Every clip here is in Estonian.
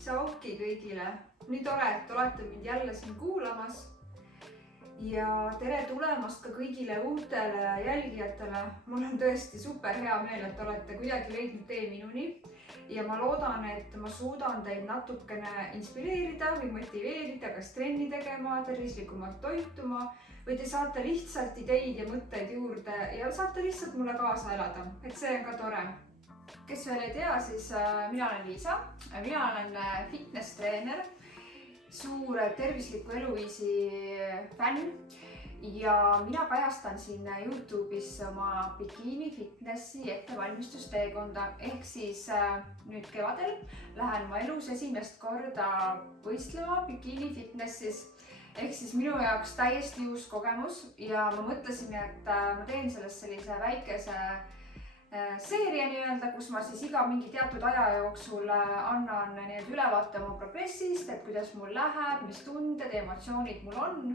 Tšauki kõigile! Nii tore, et olete mind jälle siin kuulamas. Ja tere tulemast ka kõigile uutele jälgijatele. Mul on tõesti super hea meel, et olete kuidagi leidnud tee minuni. Ja ma loodan, et ma suudan teid natukene inspireerida või motiveerida kas trenni tegema, tervislikumalt toituma või te saate lihtsalt ideid ja mõtteid juurde ja saate lihtsalt mulle kaasa elada. Et see on ka tore. Kes veel ei tea, siis mina olen Liisa. Mina olen fitness-treener, suur tervisliku eluviisi fänn ja mina kajastan siin YouTube'is oma bikiini fitnessi ettevalmistusteekonda. Ehk siis nüüd kevadel lähen ma elus esimest korda võistlema bikiini fitnessis. Ehk siis minu jaoks täiesti uus kogemus ja ma mõtlesin, et ma teen sellest sellise väikese seeria nii-öelda, kus ma siis iga mingi teatud aja jooksul annan ülevaate oma progressist, et kuidas mul läheb, mis tunded ja emotsioonid mul on.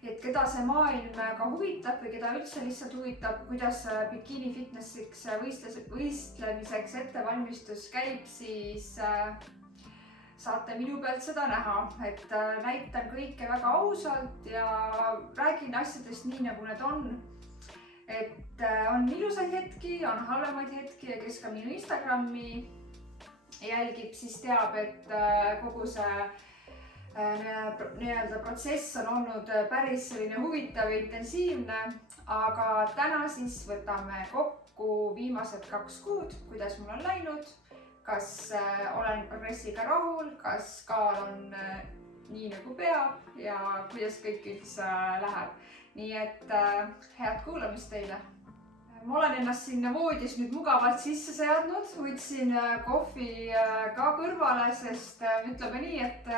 Et keda see maailm ka huvitab või keda üldse lihtsalt huvitab, kuidas bikiini fitnessiks võistlemiseks ettevalmistus käib, siis saate minu pealt seda näha. Et näitan kõike väga ausalt ja räägin asjadest nii, nagu need on. Et on ilusaid hetki, on halvemaid hetki ja kes ka minu Instagrami jälgib, siis teab, et kogu see protsess on olnud päris selline huvitav ja intensiivne. Aga täna siis võtame kokku viimased 2 kuud, kuidas mul on läinud, kas olen progressiga rahul, kas kaal on nii nagu peab ja kuidas kõik üldse läheb. Nii et head kuulamist teile. Ma olen ennast sinna voodis nüüd mugavalt sisse seadnud, võtsin kohvi ka kõrvale, sest ütleme nii, et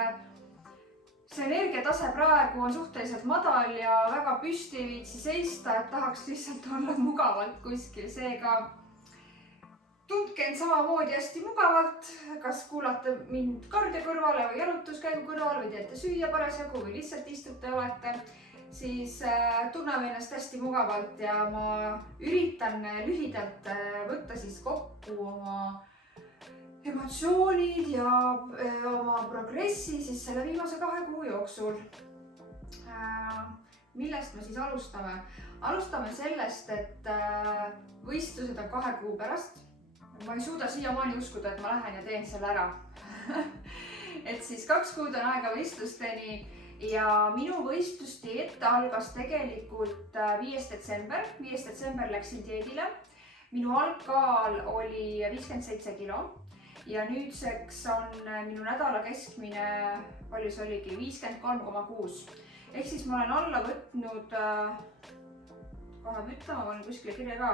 see energiatase praegu on suhteliselt madal ja väga püsti ei viitsi seista, et tahaks lihtsalt olla mugavalt kuskil. Seega tundke end samamoodi hästi mugavalt, kas kuulate mind kardio kõrvale või jalutuskäigu kõrval või teete süüa parasjagu või lihtsalt istute ja olete. Siis tunneme ennast hästi mugavalt ja ma üritan lühidalt võtta siis kokku oma emotsioonid ja oma progressi siis selle viimase 2 kuu jooksul. Millest me siis alustame? Alustame sellest, et võistlused on 2 kuu pärast. Ma ei suuda siiamaani uskuda, et ma lähen ja teen selle ära. Et siis 2 kuud on aega võistlusteni. Ja minu võistlusdieet algas tegelikult 5. detsember. 5. detsember läksin dieedile. Minu algkaal oli 57 kilo ja nüüdseks on minu nädala keskmine, palju see oligi, 53,6. Ehk siis ma olen alla võtnud, kohe ütlema, ma olen kuskile kirja ka.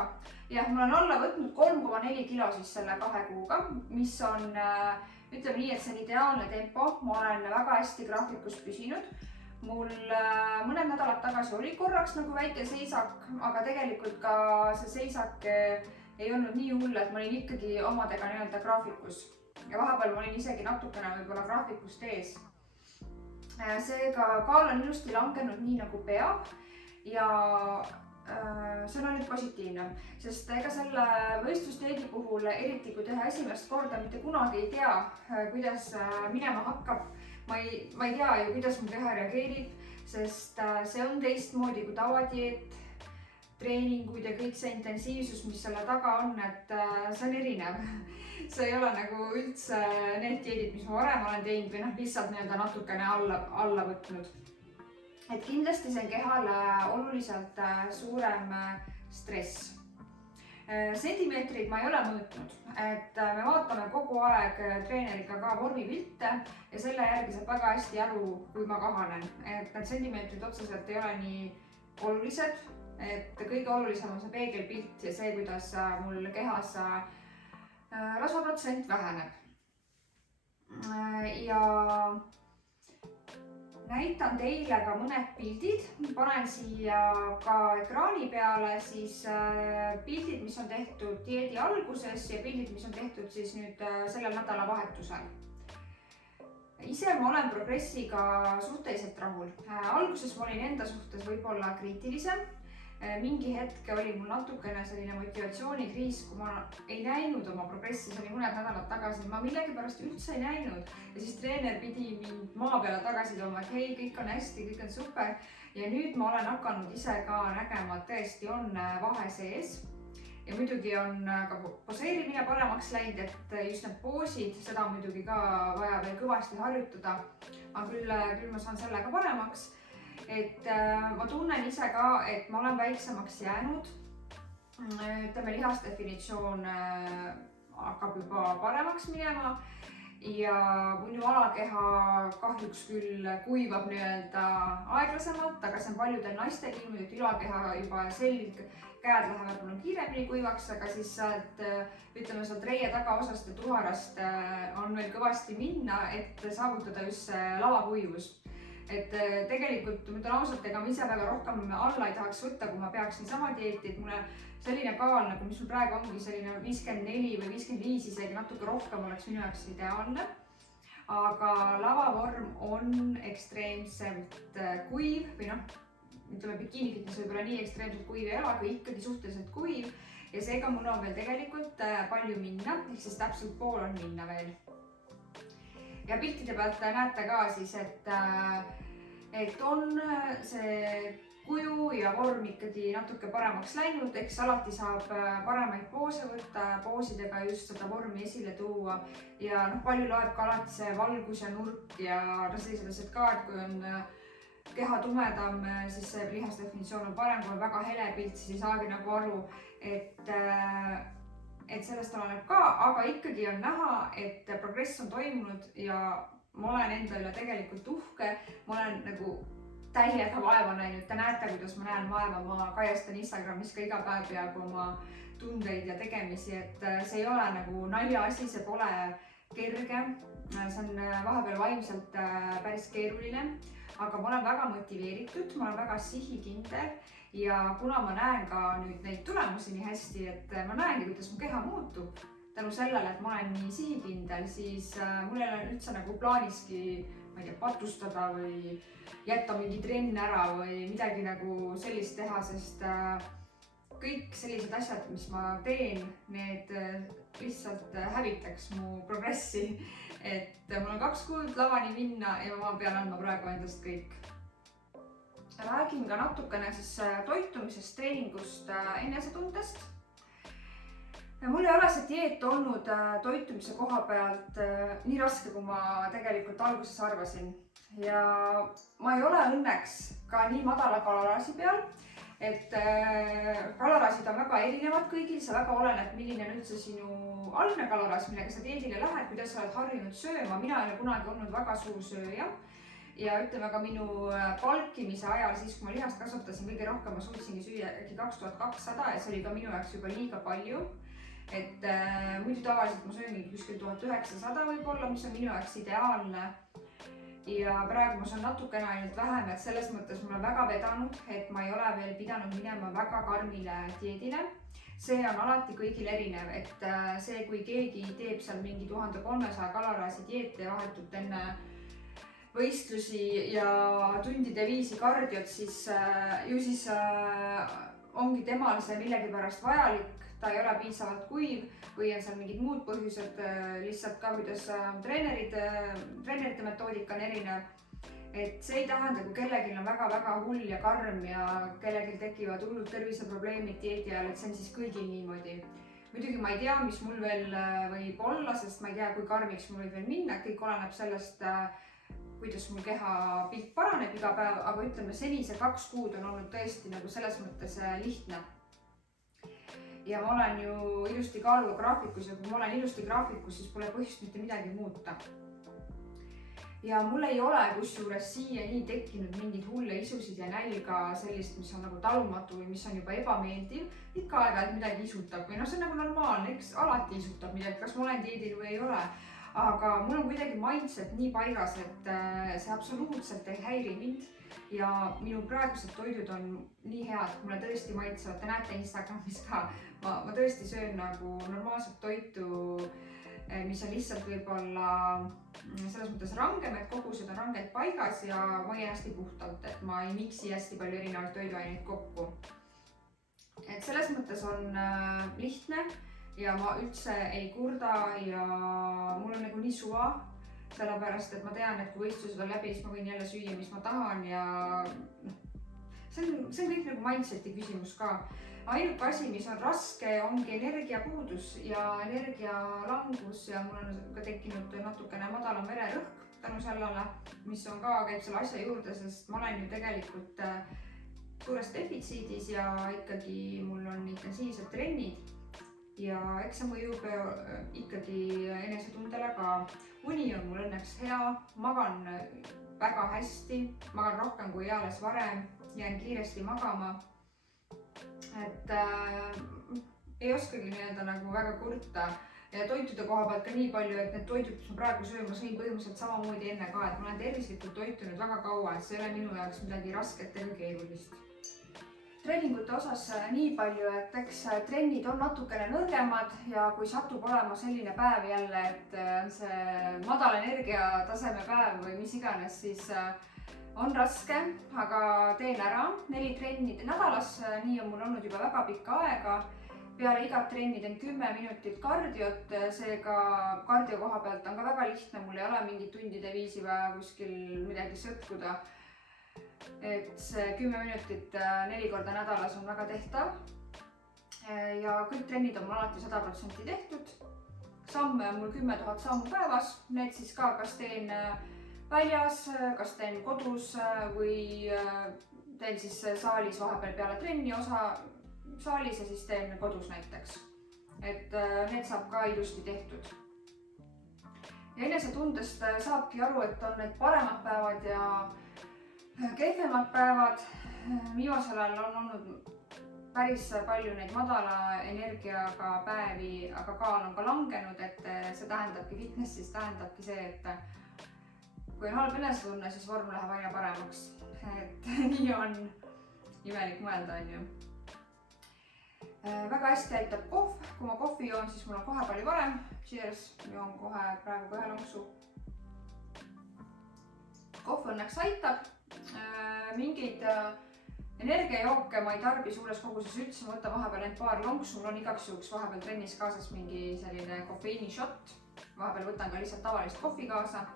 Jah, ma olen alla võtnud 3,4 kilo siis selle 2 kuuga, mis on ütleme nii, et see on ideaalne tempo. Ma olen väga hästi graafikus püsinud. Mul mõned nädalad tagasi oli korraks nagu väike seisak, aga tegelikult ka see seisak ei olnud nii hull, et ma olin ikkagi omadega nii-öelda graafikus. Ja vahepeal ma olin isegi natukene võib-olla graafikust ees. Seega kaal on ilusti langenud nii nagu peab ja see on ainult positiivne, sest ega selle võistlusdieedi puhul, eriti kui teha esimest korda, mitte kunagi ei tea, kuidas minema hakkab. Ma ei tea ju, kuidas mu keha reageerib, sest see on teistmoodi kui tavadieet, treeningud ja kõik see intensiivsus, mis selle taga on, et see on erinev. See ei ole nagu üldse need dieedid, mis ma varem olen teinud või lihtsalt natukene alla võtnud. Et kindlasti see on kehale oluliselt suurem stress. Sentimeetrid ma ei ole mõõtnud, et me vaatame kogu aeg treeneriga ka vormipilte ja selle järgi saab väga hästi aru, kui ma kahanen. Et need sentimeetrid otseselt ei ole nii olulised, et kõige olulisem on see peegelpilt ja see, kuidas mul kehas rasvaprotsent väheneb. Ja näitan teile ka mõned pildid, panen siia ka ekraani peale siis pildid, mis on tehtud dieedi alguses ja pildid, mis on tehtud siis nüüd sellel nädalavahetusel. Ise ma olen progressiga suhteliselt rahul. Alguses ma olin enda suhtes võib-olla kriitilisem, mingi hetk oli mul natukene selline motivatsioonikriis, kui ma ei näinud oma progressi, see oli mõned nädalad tagasi, ma millegipärast üldse ei näinud ja siis treener pidi mind maa peale tagasi tooma, et hei, kõik on hästi, kõik on super ja nüüd ma olen hakanud ise ka nägema, et tõesti on vahe sees ja muidugi on ka poseerimine paremaks läinud, et just need poosid, seda muidugi ka vaja veel kõvasti harjutada, aga küll ma saan sellega paremaks. Et ma tunnen ise ka, et ma olen väiksemaks jäänud, ütleme lihasdefinitsioon hakkab juba paremaks minema ja minu alakeha kahjuks küll kuivab nii-öelda aeglasemalt, aga see on paljudel naistel niimoodi, et ülakeha juba selg, käed lähevad mul kiiremini kuivaks, aga siis ütleme sealt reie tagaosast ja tuharast on veel kõvasti minna, et saavutada just see lavakuivus. Et tegelikult ma ütlen ausalt, ega ma ise väga rohkem alla ei tahaks võtta, kui ma peaks niisama dieeti, et mulle selline kaal, nagu mis mul praegu ongi selline 54 või 55, isegi natuke rohkem oleks minu jaoks ideaalne. Aga lavavorm on ekstreemselt kuiv või noh, ütleme bikiinifitness võib-olla nii ekstreemselt kuiv ei ole, aga ikkagi suhteliselt kuiv ja seega mul on veel tegelikult palju minna, ehk siis täpselt pool on minna veel. Ja piltide pealt näete ka siis, et on see kuju ja vorm ikkagi natuke paremaks läinud, eks alati saab paremaid poose võtta, poosidega just seda vormi esile tuua ja palju loeb ka alati see valgus ja nurk ja sellised asjad ka, et kui on keha tumedam, siis see lihasdefinitsioon on parem, kui on väga hele pilt, siis ei saagi nagu aru, et sellest oleneb ka, aga ikkagi on näha, et progress on toimunud ja ma olen enda üle tegelikult uhke, ma olen nagu täiega vaeva näinud, te näete, kuidas ma näen vaeva, ma kajastan Instagramis ka iga päev peaaegu oma tundeid ja tegemisi, et see ei ole nagu naljaasi, see pole kerge, see on vahepeal vaimselt päris keeruline, aga ma olen väga motiveeritud, ma olen väga sihikindel ja kuna ma näen ka nüüd neid tulemusi nii hästi, et ma näengi, kuidas mu keha muutub tänu sellele, et ma olen nii sihikindel, siis mul ei ole üldse nagu plaaniski, ma ei tea, patustada või jätta mingi trenn ära või midagi nagu sellist teha, sest kõik sellised asjad, mis ma teen, need lihtsalt hävitaks mu progressi. Et mul on 2 kuud lavani minna ja ma pean andma praegu endast kõik. Räägin ka natukene siis toitumisest, treeningust, enesetundest. Mul ei ole see dieet olnud toitumise koha pealt nii raske, kui ma tegelikult alguses arvasin. Ja ma ei ole õnneks ka nii madala kaloraaži peal, et kaloraažid on väga erinevad kõigil, see väga oleneb, milline on üldse sinu algne kaloraaž, millega sa dieedile lähed, kuidas sa oled harjunud sööma. Mina ei ole kunagi olnud väga suur sööja ja ütleme ka minu palkimise ajal, siis kui ma lihast kasvatasin, kõige rohkem ma suutsingi süüa äkki 2200 ja see oli ka minu jaoks juba liiga palju. Et muidu tavaliselt ma sööngi kuskil 1900 võib-olla, mis on minu jaoks ideaalne. Ja praegu ma saan natukene ainult vähem, et selles mõttes mul on väga vedanud, et ma ei ole veel pidanud minema väga karmile dieedile. See on alati kõigil erinev, et see, kui keegi teeb seal mingi 1300 kaloraaži dieeti ja vahetult enne võistlusi ja tundide viisi kardiot, siis ju siis ongi temal see millegipärast vajalik. Ta ei ole piisavalt kuiv või on seal mingid muud põhjused, lihtsalt ka kuidas treenerite metoodika on erinev. Et see ei tähenda, kui kellelgi on väga-väga hull ja karm ja kellelgi tekivad hullud terviseprobleemid dieedi ajal, et see on siis kõigil niimoodi. Muidugi ma ei tea, mis mul veel võib olla, sest ma ei tea, kui karmiks mul võib veel minna, kõik oleneb sellest, kuidas mul keha pilt paraneb iga päev, aga ütleme, seni see 2 kuud on olnud tõesti nagu selles mõttes lihtne. Ja ma olen ju ilusti kaaluga graafikus ja kui ma olen ilusti graafikus, siis pole põhjust mitte midagi muuta. Ja mul ei ole kusjuures siiani tekkinud mingid hulle isusid ja nälga sellist, mis on nagu talumatu või mis on juba ebameeldiv. Ikka aeg-ajalt midagi isutab või see on nagu normaalne, eks alati isutab midagi, kas ma olen dieedil või ei ole. Aga mul on kuidagi mindset nii paigas, et see absoluutselt ei häiri mind. Ja minu praegused toidud on nii head, mulle tõesti maitsevad, te näete Instagramis ka, ma tõesti söön nagu normaalset toitu, mis on lihtsalt võib-olla selles mõttes rangem, et kogused on rangelt paigas ja ma hoian hästi puhtalt, et ma ei miksi hästi palju erinevaid toiduaineid kokku. et selles mõttes on lihtne ja ma üldse ei kurda ja mul on nagu nii suva, sellepärast et ma tean, et kui võistlused on läbi, siis ma võin jälle süüa, mis ma tahan ja see on kõik nagu mindseti küsimus ka. Ainuke asi, mis on raske, ongi energiapuudus ja energialangus ja mul on ka tekkinud natukene madalam vererõhk tänu sellele, mis on ka, käib selle asja juurde, sest ma olen ju tegelikult suures defitsiidis ja ikkagi mul on intensiivsed trennid ja eks see mõjub ikkagi enesetundele ka. Uni on mul õnneks hea, magan väga hästi, magan rohkem kui eales varem, jään kiiresti magama. Et ei oskagi nii-öelda nagu väga kurta ja toitude koha pealt ka nii palju, et need toidud, mis ma praegu söön, ma sõin põhimõtteliselt samamoodi enne ka, et ma olen tervislikult toitunud väga kaua, et see ei ole minu jaoks midagi rasket ega keerulist. Treeningute osas nii palju, et eks trennid on natukene nõrgemad ja kui satub olema selline päev jälle, et on see madala energiataseme päev või mis iganes, siis on raske, aga teen ära 4 trenni nädalas, nii on mul olnud juba väga pikka aega. Peale igat trenni teen 10 minutit kardiot, seega kardio koha pealt on ka väga lihtne, mul ei ole mingit tundide viisi vaja kuskil midagi sõtkuda. Et see 10 minutit 4 korda nädalas on väga tehtav. Ja kõik trennid on mul alati 100% tehtud. Samme on mul 10 000 sammu päevas, need siis ka kas teen väljas, kas teen kodus või teen siis saalis vahepeal peale trenni osa saalis ja siis teen kodus näiteks. Et need saab ka ilusti tehtud. Ja enesetundest saabki aru, et on need paremad päevad ja kehvemad päevad. Viimasel ajal on olnud päris palju neid madala energiaga päevi, aga kaal on ka langenud, et see tähendabki fitnessis, tähendabki see, et kui on halb enesetunne, siis vorm läheb aina paremaks. Et nii on imelik mõelda, on ju. Väga hästi aitab kohv. Kui ma kohvi joon, siis mul on kohe palju varem. Cheers, joon kohe praegu kohe lonksu. Kohv õnneks aitab. Mingeid energiajooke ma ei tarbi suures koguses üldse. Ma võtan vahepeal ainult paar lonksu. Mul on igaks juhuks vahepeal trennis kaasas mingi selline kofeiini shot. Vahepeal võtan ka lihtsalt tavalist kohvi kaasa.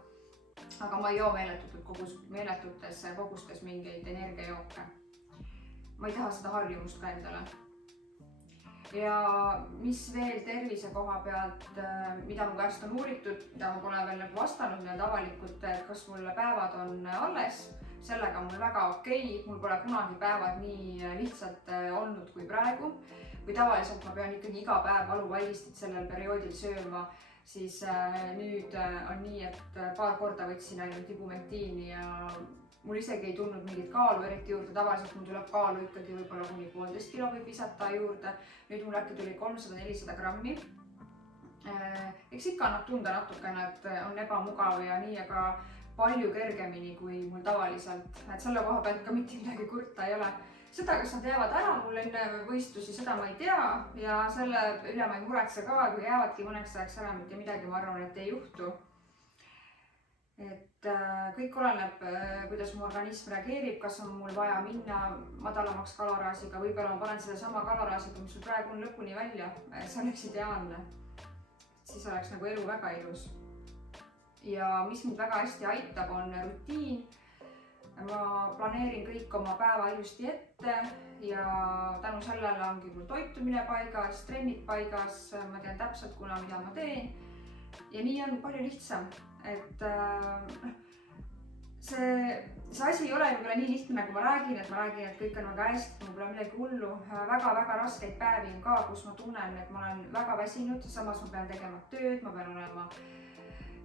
Aga ma ei joo meeletutes kogustes mingeid energiajooke. Ma ei taha seda harjumust ka endale. Ja mis veel tervise koha pealt, mida mu käest on uuritud, mida ma pole veel vastanud need avalikult, kas mul päevad on alles, sellega on mul väga okei. Mul pole kunagi päevad nii lihtsalt olnud kui praegu. Kui tavaliselt ma pean ikkagi iga päev valuvallistit sellel perioodil sööma, siis nüüd on nii, et paar korda võtsin ainult ibumentiini ja mul isegi ei tulnud mingit kaalu eriti juurde. Tavaliselt mul tuleb kaalu ikkagi võib-olla kuni 1,5 kilo võib visata juurde. Nüüd mul äkki tuli 300-400 grammi. Eks ikka annab tunda natukene, et on ebamugav ja nii, aga palju kergemini kui mul tavaliselt. Et selle koha pealt ka mitte midagi kurta ei ole. Seda, kas nad jäävad ära mul enne võistlusi, seda ma ei tea ja selle üle ma ei muretse ka, kui jäävadki mõneks ajaks ära, mitte midagi, ma arvan, et ei juhtu. Et kõik oleneb, kuidas mu organism reageerib, kas on mul vaja minna madalamaks kaloraažiga, võib-olla ma panen selle sama kaloraažiga, mis sul praegu on lõpuni välja. See oleks ideaalne. Siis oleks nagu elu väga ilus. Ja mis mind väga hästi aitab, on rutiin. Ma planeerin kõik oma päeva ilusti ette ja tänu sellele ongi mul toitumine paigas, trennid paigas, ma tean täpselt, kuna mida ma teen. Ja nii on palju lihtsam. Et see asi ei ole juba nii lihtne, nagu ma räägin, et kõik on väga hästi, mul pole midagi hullu. Väga raskeid päevi on ka, kus ma tunnen, et ma olen väga väsinud, samas ma pean tegema tööd, ma pean olema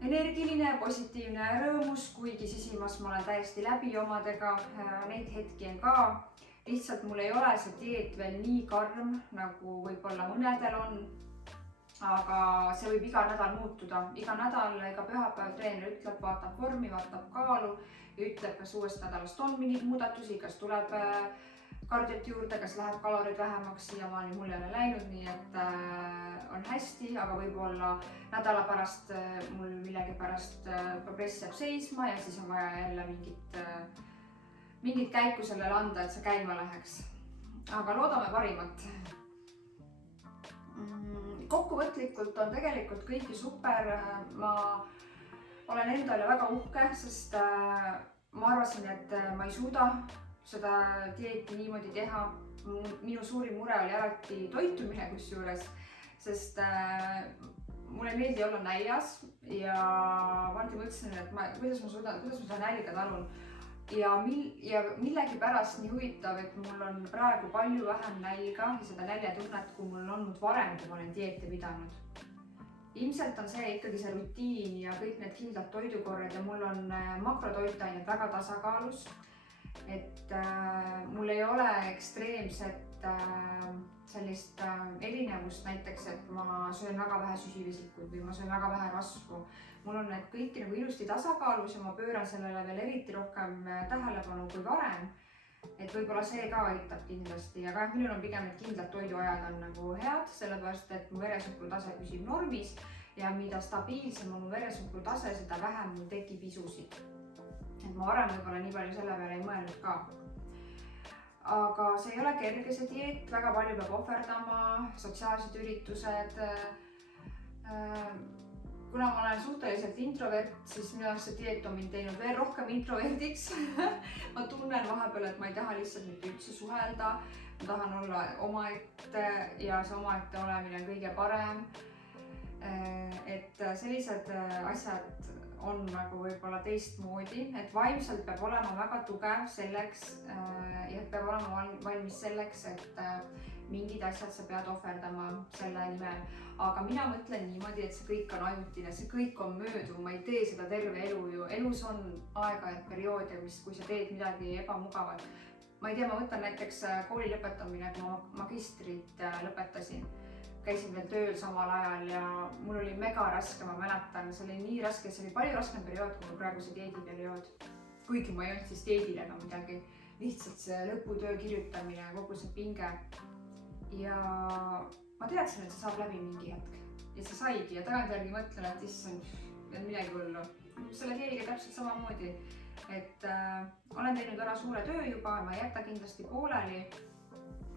energiline, positiivne ja rõõmus, kuigi sisimas ma olen täiesti läbi omadega. Neid hetki on ka. Lihtsalt mul ei ole see dieet veel nii karm, nagu võib-olla mõnedel on. Aga see võib iga nädal muutuda. Iga nädal, iga pühapäev treener ütleb, vaatab vormi, vaatab kaalu ja ütleb, kas uuest nädalast on mingeid muudatusi, kas tuleb kardiot juurde, kas läheb kalorid vähemaks. Siiamaani mul ei ole läinud, nii et on hästi, aga võib-olla nädala pärast mul millegipärast progress jääb seisma ja siis on vaja jälle mingit käiku sellele anda, et see käima läheks. aga loodame parimat. Kokkuvõtlikult on tegelikult kõik ju super. Ma olen endale väga uhke, sest ma arvasin, et ma ei suuda seda dieeti niimoodi teha. Minu suurim mure oli alati toitumine kusjuures, sest mulle ei meeldi olla näljas ja ma alati mõtlesin, et kuidas ma seda nälga talun. Ja millegipärast nii huvitav, et mul on praegu palju vähem nälga ja seda näljatunnet, kui mul on olnud varem, kui ma olen dieete pidanud. Ilmselt on see ikkagi see rutiin ja kõik need kindlad toidukorred ja mul on makrotoitained väga tasakaalus. Et mul ei ole ekstreemset sellist erinevust näiteks, et ma söön väga vähe süsivesikuid või ma söön väga vähe rasvu. Mul on need kõik nagu ilusti tasakaalus ja ma pööran sellele veel eriti rohkem tähelepanu kui varem. Et võib-olla see ka aitab kindlasti, aga minul on pigem need kindlad toiduajad on nagu head, sellepärast et mu veresuhkrutase püsib normis ja mida stabiilsem on mu veresuhkrutase, seda vähem mul tekib isusid. Et ma varem võib-olla nii palju selle peale ei mõelnud ka. Aga see ei ole kerge see dieet, väga palju peab ohverdama, sotsiaalsed üritused. Kuna ma olen suhteliselt introvert, siis minu arust see dieet on mind teinud veel rohkem introverdiks. Ma tunnen vahepeal, et ma ei taha lihtsalt mitte üldse suhelda. Ma tahan olla omaette ja see omaette olemine on kõige parem. Et sellised asjad on nagu võib-olla teistmoodi, et vaimselt peab olema väga tugev selleks ja peab olema valmis selleks, et mingid asjad sa pead ohverdama selle nimel. Aga mina mõtlen niimoodi, et see kõik on ajutine, see kõik on mööduv, ma ei tee seda terve elu ju. Elus on aeg-ajalt perioode, kui sa teed midagi ebamugavat. Ma ei tea, ma võtan näiteks kooli lõpetamine, kui ma magistrit lõpetasin. Käisin veel tööl samal ajal ja mul oli mega raske, ma mäletan, see oli nii raske, see oli palju raskem periood, kui mul praegu see dieediperiood. Kuigi ma ei olnud siis dieedil ega midagi, lihtsalt see lõputöö kirjutamine, kogu see pinge. Ja ma teadsin, et see saab läbi mingi hetk ja see saigi ja tagantjärgi mõtlen, et issand, midagi hullu. Selle dieediga täpselt samamoodi, et olen teinud ära suure töö juba, ma ei jäta kindlasti pooleli.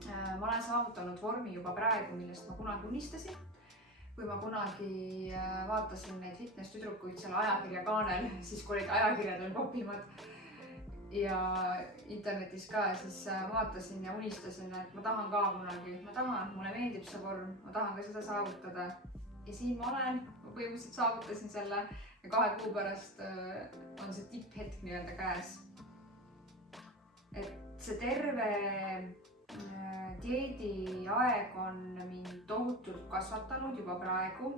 Ma olen saavutanud vormi juba praegu, millest ma kunagi unistasin. Kui ma kunagi vaatasin neid fitness-tüdrukuid selle ajakirja kaanel, siis kui olid ajakirjad veel popimad ja internetis ka, siis vaatasin ja unistasin, et ma tahan ka kunagi, mulle meeldib see vorm, ma tahan ka seda saavutada. Ja siin ma olen, ma põhimõtteliselt saavutasin selle ja 2 kuu pärast on see tipphetk nii-öelda käes. Et see terve dieedi aeg on mind tohutult kasvatanud juba praegu,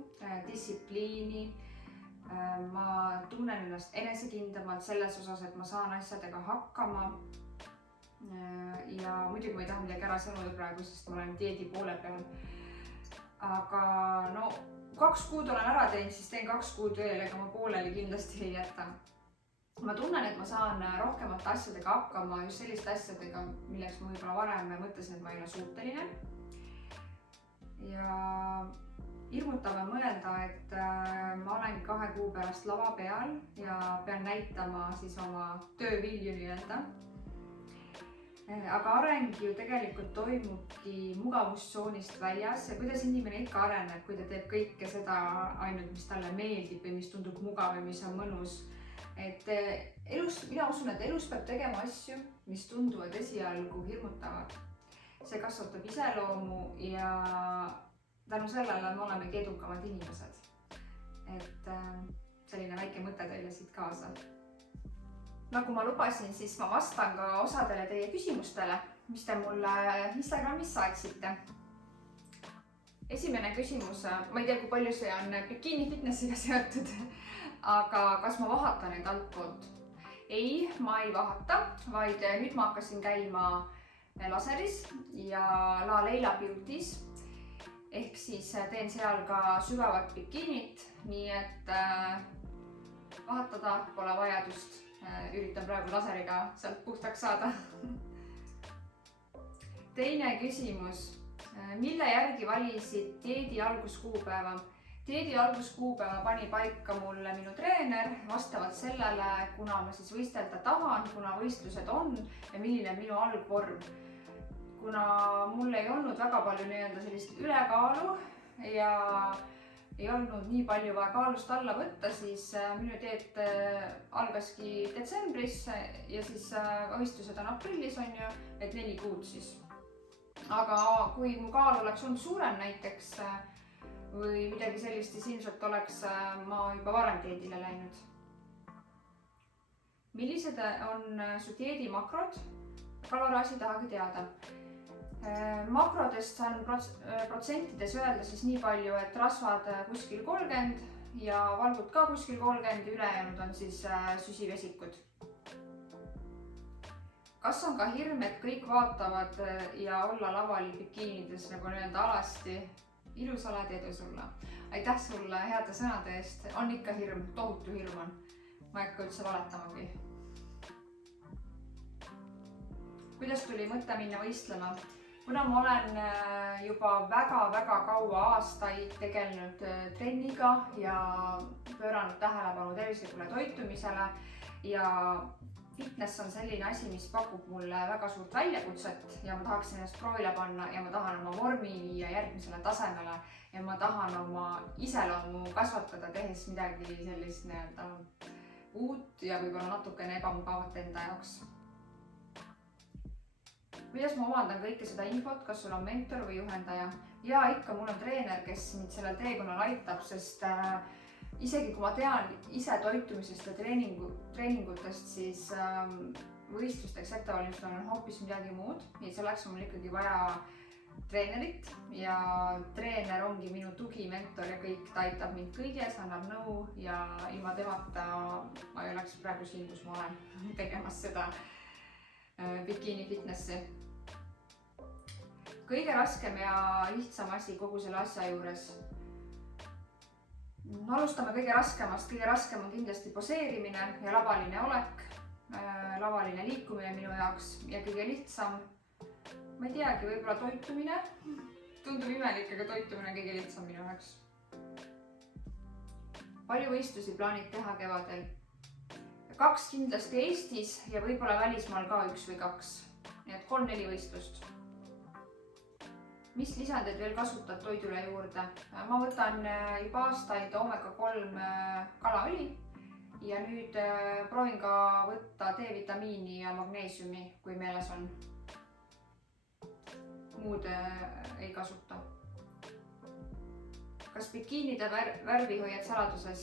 distsipliini. Ma tunnen ennast enesekindlamalt selles osas, et ma saan asjadega hakkama. Ja muidugi ma ei taha midagi ära sõnuda praegu, sest ma olen dieedi poole peal. Aga no 2 kuud olen ära teinud, siis teen 2 kuud veel, ega ma pooleli kindlasti ei jäta. Ma tunnen, et ma saan rohkemate asjadega hakkama, just selliste asjadega, milleks ma võib-olla varem mõtlesin, et ma ei ole suuteline. Ja hirmutav on mõelda, et ma olen 2 kuu pärast lava peal ja pean näitama siis oma töövilju nii-öelda. Aga areng ju tegelikult toimubki mugavustsoonist väljas ja kuidas inimene ikka areneb, kui ta teeb kõike seda ainult, mis talle meeldib või mis tundub mugav ja mis on mõnus. Et mina usun, et elus peab tegema asju, mis tunduvad esialgu hirmutavad. See kasvatab iseloomu ja tänu sellele me olemegi edukamad inimesed. Et selline väike mõte teile siit kaasa. Nagu ma lubasin, siis ma vastan ka osadele teie küsimustele, mis te mulle Instagramis saatsite. Esimene küsimus, ma ei tea, kui palju see on bikini fitnessiga seotud, aga kas ma vahatan neid altpoolt? Ei, ma ei vahata, vaid nüüd ma hakkasin käima laseris ja La Leila Beauty's. Ehk siis teen seal ka sügavat bikinit, nii et vahatada pole vajadust. Üritan praegu laseriga sealt puhtaks saada. Teine küsimus. Mille järgi valisid dieedi alguskuupäeva? Dieedi alguskuupäeva pani paika mulle minu treener vastavalt sellele, kuna ma siis võistelda tahan, kuna võistlused on ja milline on minu algvorm. kuna mul ei olnud väga palju nii-öelda sellist ülekaalu ja ei olnud nii palju vaja kaalust alla võtta, siis minu dieet algaski detsembris ja siis võistlused on aprillis, on ju, et 4 kuud siis. Aga kui mu kaal oleks olnud suurem näiteks või midagi sellist, siis ilmselt oleks ma juba varem dieedile läinud. Millised on su dieedi makrod? Kaloraaži tahagi teada. Makrodest saan protsentides öelda siis nii palju, et rasvad kuskil 30 ja valgud ka kuskil 30, ülejäänud on siis süsivesikud. Kas on ka hirm, et kõik vaatavad ja olla laval bikiinides nagu nii-öelda alasti? Ilus oled, edu sulle. Aitäh sulle heade sõnade eest. On ikka hirm, tohutu hirm on. Ma ei hakka üldse valetamagi. Kuidas tuli mõte minna võistlema? Kuna ma olen juba väga kaua aastaid tegelenud trenniga ja pööranud tähelepanu tervislikule toitumisele ja fitness on selline asi, mis pakub mulle väga suurt väljakutset ja ma tahaksin ennast proovile panna ja ma tahan oma vormi viia järgmisele tasemele ja ma tahan oma iseloomu kasvatada, tehes midagi sellist nii-öelda uut ja võib-olla natukene ebamugavat enda jaoks. Kuidas ma omandan kõike seda infot, kas sul on mentor või juhendaja? Ja ikka mul on treener, kes mind sellel teekonnal aitab, sest isegi kui ma tean ise toitumisest ja treeningutest, siis võistlusteks ettevalmistamine on hoopis midagi muud. Ja selleks on mul ikkagi vaja treenerit ja treener ongi minu tugi, mentor ja kõik, ta aitab mind kõiges, annab nõu ja ilma temata ma ei oleks praegu siin, kus ma olen tegemas seda bikiini fitnessi. Kõige raskem ja lihtsam asi kogu selle asja juures. Alustame kõige raskemast. Kõige raskem on kindlasti poseerimine ja lavaline olek, lavaline liikumine minu jaoks ja kõige lihtsam, ma ei teagi, võib-olla toitumine. Tundub imelik, aga toitumine on kõige lihtsam minu jaoks. Palju võistlusi plaanid teha kevadel? 2 kindlasti Eestis ja võib-olla välismaal ka 1 või 2. Nii et 3-4 võistlust. Mis lisandeid veel kasutad toidule juurde? Ma võtan juba aastaid omega-3 kalaõli ja nüüd proovin ka võtta D-vitamiini ja magneesiumi, kui meeles on. Muud ei kasuta. Kas bikiinide värvi hoiad saladuses?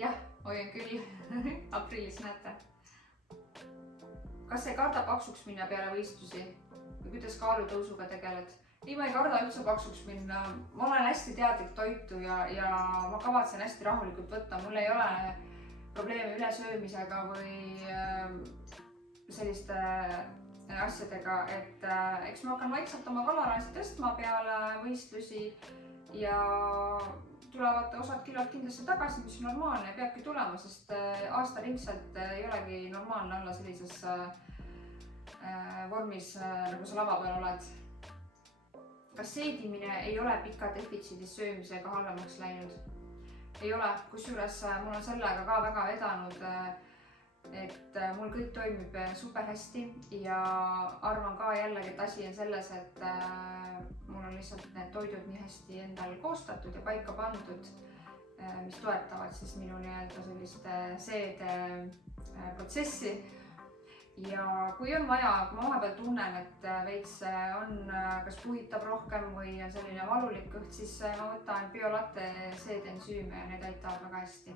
Jah, hoian küll. Aprillis näete. Kas ei karda paksuks minna peale võistlusi? Või kuidas kaalutõusuga tegeled? Nii ma ei karda üldse paksuks minna. Ma olen hästi teadlik toitu ja ma kavatsen hästi rahulikult võtta. Mul ei ole probleeme ülesöömisega või selliste asjadega, et eks ma hakkan vaikselt oma kaloraaži tõstma peale võistlusi ja tulevad osad kilod kindlasti tagasi, mis on normaalne ja peabki tulema, sest aastaringselt ei olegi normaalne olla sellises vormis, nagu sa lava peal oled. Kas seedimine ei ole pika defitsiidis söömisega halvemaks läinud? Ei ole, kusjuures mul on sellega ka väga vedanud, et mul kõik toimib super hästi ja arvan ka jällegi, et asi on selles, et mul on lihtsalt need toidud nii hästi endal koostatud ja paika pandud, mis toetavad siis minu nii-öelda sellist seedeprotsessi. Ja kui on vaja, kui ma vahepeal tunnen, et veits on kas puhitab rohkem või on selline valulik kõht, siis ma võtan biolatte seedensüüme ja need aitavad väga hästi.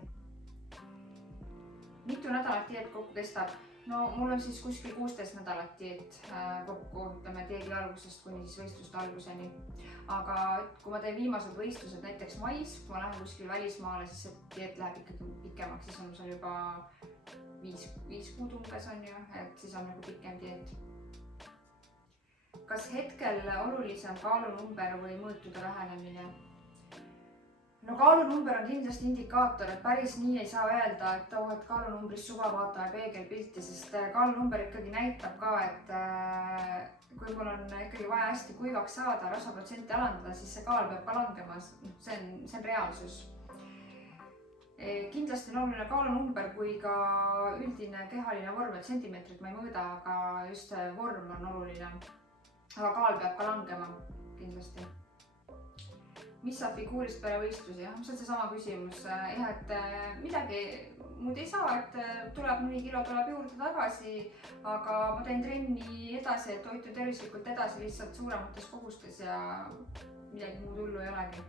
Mitu nädalat dieet kokku kestab? No mul on siis kuskil 16 nädalat dieet kokku, ütleme dieedi algusest kuni siis võistluste alguseni. Aga kui ma teen viimased võistlused näiteks mais, kui ma lähen kuskil välismaale, siis see dieet läheb ikkagi pikemaks, siis on seal juba 5 kuud umbes on ju, et siis on nagu pikem dieet. Kas hetkel olulisem kaalunumber või mõõtude vähenemine? No kaalunumber on kindlasti indikaator, et päris nii ei saa öelda, et kaalunumbrist suva vaatame peegelpilti, sest kaalunumber ikkagi näitab ka, et kui mul on ikkagi vaja hästi kuivaks saada, rasvaprotsenti alandada, siis see kaal peab ka langema, see on reaalsus. Kindlasti on oluline kaalunumber kui ka üldine kehaline vorm, et sentimeetrit ma ei mõõda, aga just see vorm on oluline. aga kaal peab ka langema kindlasti. Mis saab figuurist peale võistlusi? See on seesama küsimus. Jah, et midagi muud ei saa, et tuleb mõni kilo tuleb juurde tagasi, aga ma teen trenni edasi, et toitu tervislikult edasi lihtsalt suuremates kogustes ja midagi muud hullu ei olegi.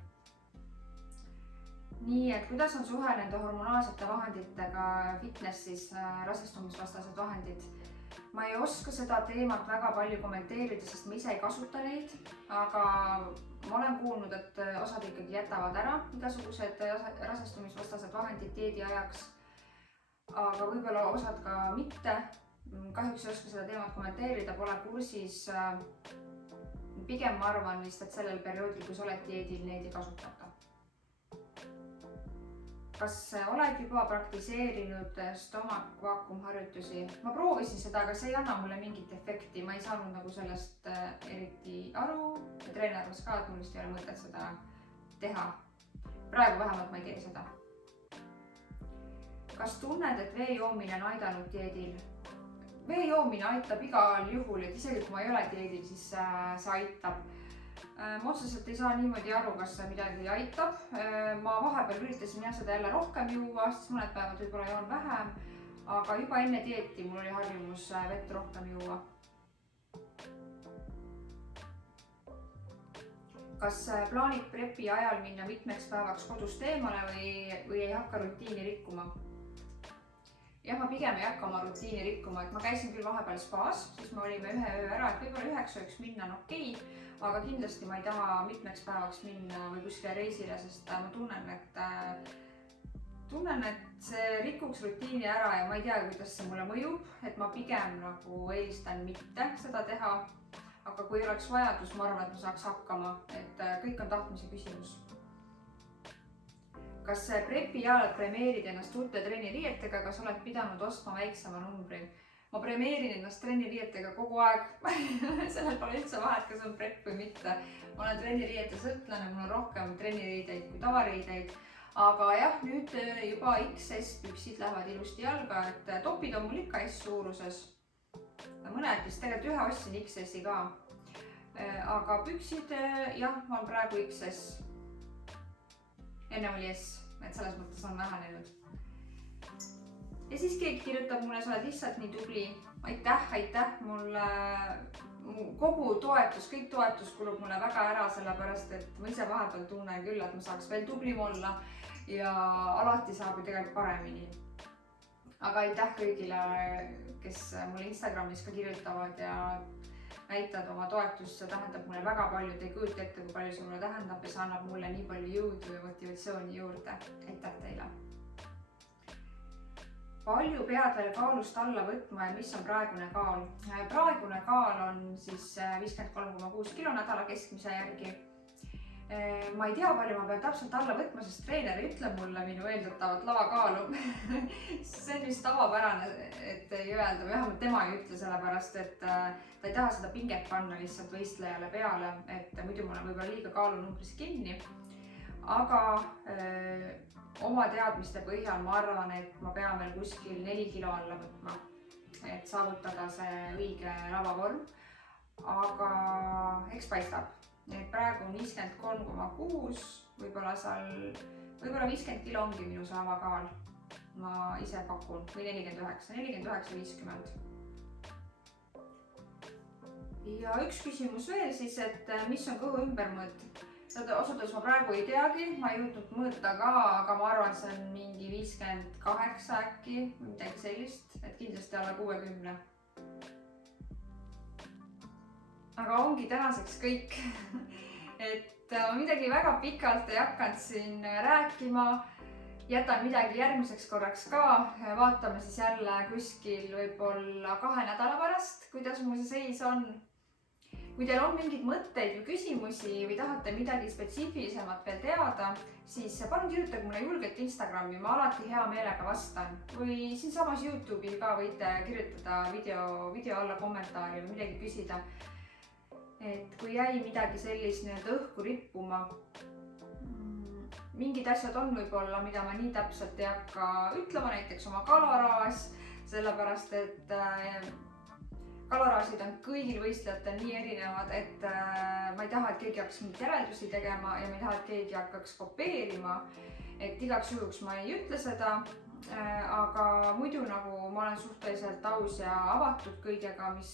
Nii, et kuidas on suhe nende hormonaalsete vahenditega, fitness siis rasestumisvastased vahendid? Ma ei oska seda teemat väga palju kommenteerida, sest ma ise ei kasuta neid, aga ma olen kuulnud, et osad ikkagi jätavad ära igasugused rasestumisvastased vahendid dieedi ajaks, aga võib-olla osad ka mitte. Kahjuks ei oska seda teemat kommenteerida, pole kursis. Pigem ma arvan vist, et sellel perioodil, kui sa oled dieedil, neid ei kasutata. Kas oled juba praktiseerinud stomak vaakumharjutusi? Ma proovisin seda, aga see ei anna mulle mingit efekti. Ma ei saanud nagu sellest eriti aru. Ja treener arvas ka, et mul vist ei ole mõtet seda teha. Praegu vähemalt ma ei tee seda. Kas tunned, et vee joomine on aidanud dieedil? Vee joomine aitab igal juhul, et isegi kui ma ei ole dieedil, siis see aitab. Ma otseselt ei saa niimoodi aru, kas see midagi aitab. Ma vahepeal üritasin seda jälle rohkem juua, siis mõned päevad võib-olla joon vähem, aga juba enne dieeti mul oli harjumus vett rohkem juua. Kas plaanid prepi ajal minna mitmeks päevaks kodust eemale või ei hakka rutiini rikkuma? Jah, ma pigem ei hakka oma rutiini rikkuma, et ma käisin küll vahepeal spaas, siis me olime ühe öö ära, et võib-olla 9 ööks minna on okei, aga kindlasti ma ei taha mitmeks päevaks minna või kuskile reisile, sest ma tunnen, et see rikuks rutiini ära ja ma ei tea, kuidas see mulle mõjub, et ma pigem nagu eelistan mitte seda teha, aga kui oleks vajadus, ma arvan, et ma saaks hakkama, et kõik on tahtmise küsimus. Kas prepi ajal premeerid ennast uute trenniriietega, kas oled pidanud ostma väiksema numbri? Ma premeerin ennast trenniriietega kogu aeg. Sellel pole üldse vahet, kas on prep või mitte. Ma olen trenniriiete sõltlane, mul on rohkem trenniriideid kui tavariideid. Aga jah, nüüd juba XS püksid lähevad ilusti jalga, et topid on mul ikka S suuruses. Mõned vist tegelikult ühe ostsin XS-i ka. Aga püksid, jah, ma olen praegu XS. Enne oli S, et selles mõttes on vähenenud. Ja siis keegi kirjutab mulle, sa oled lihtsalt nii tubli. Aitäh, mulle kogu toetus, kõik toetus kulub mulle väga ära, sellepärast et ma ise vahepeal tunnen küll, et ma saaks veel tublim olla ja alati saab ju tegelikult paremini. Aga aitäh kõigile, kes mulle Instagramis ka kirjutavad ja näitad oma toetust, see tähendab mulle väga palju, te ei kujuta ette, kui palju see mulle tähendab ja see annab mulle nii palju jõudu ja motivatsiooni juurde. Aitäh teile! Palju pead veel kaalust alla võtma ja mis on praegune kaal? Praegune kaal on siis 53,6 kilo nädala keskmise järgi. Ma ei tea, palju ma pean täpselt alla võtma, sest treener ei ütle mulle minu eeldatavat lavakaalu. See on vist tavapärane, et ei öelda, vähemalt tema ei ütle sellepärast, et ta ei taha seda pinget panna lihtsalt võistlejale peale, et muidu ma olen võib-olla liiga kaalunumbris kinni. Aga oma teadmiste põhjal ma arvan, et ma pean veel kuskil 4 kilo alla võtma, et saavutada see õige lavavorm. Aga eks paistab. Praegu on 53,6, võib-olla 50 kilo ongi minu see lavakaal. Ma ise pakun, või 49,50. Ja üks küsimus veel siis, et mis on kõhu ümbermõõt? Osutades ma praegu ei teagi, ma ei jõudnud mõõta ka, aga ma arvan, see on mingi 58 äkki, midagi sellist, et kindlasti alla 60. Aga ongi tänaseks kõik, et midagi väga pikalt ei hakanud siin rääkima, jätan midagi järgmiseks korraks ka, vaatame siis jälle kuskil võib-olla 2 nädala pärast, kuidas mul see seis on. Kui teil on mingid mõtteid või küsimusi või tahate midagi spetsiifilisemat veel teada, siis palun kirjutage mulle julgelt Instagrami, ma alati hea meelega vastan. Või siinsamas YouTube'i ka võite kirjutada video alla kommentaari või midagi küsida. Et kui jäi midagi sellist õhku rippuma, mingid asjad on võib-olla, mida ma nii täpselt ei hakka ütlema, näiteks oma kalaraas, sellepärast et kaloraažid on kõigil võistlejatel nii erinevad, et ma ei taha, et keegi hakkaks mingeid järeldusi tegema ja ma ei taha, et keegi hakkaks kopeerima. Et igaks juhuks ma ei ütle seda, aga muidu nagu ma olen suhteliselt aus ja avatud kõigega, mis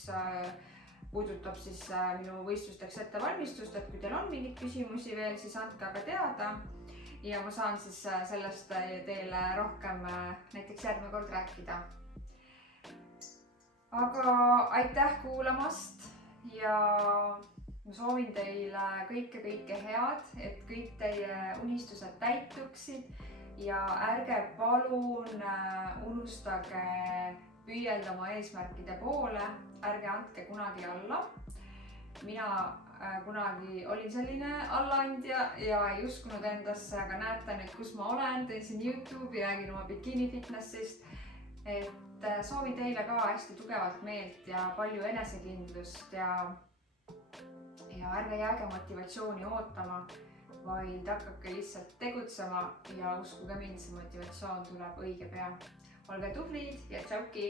puudutab siis minu võistlusteks ettevalmistust, et kui teil on mingeid küsimusi veel, siis andke aga teada ja ma saan siis sellest teile rohkem näiteks järgmine kord rääkida. Aga aitäh kuulamast ja ma soovin teile kõike head, et kõik teie unistused täituksid ja ärge palun unustage püüelda oma eesmärkide poole, ärge andke kunagi alla. Mina kunagi olin selline allaandja ja ei uskunud endasse, aga näete nüüd, kus ma olen, teen siin YouTube'i, räägin oma bikini fitnessist. Et soovin teile ka hästi tugevat meelt ja palju enesekindlust ja ärge jääge motivatsiooni ootama, vaid hakake lihtsalt tegutsema ja uskuge mind, see motivatsioon tuleb õige pea. Olge tublid ja tšauki!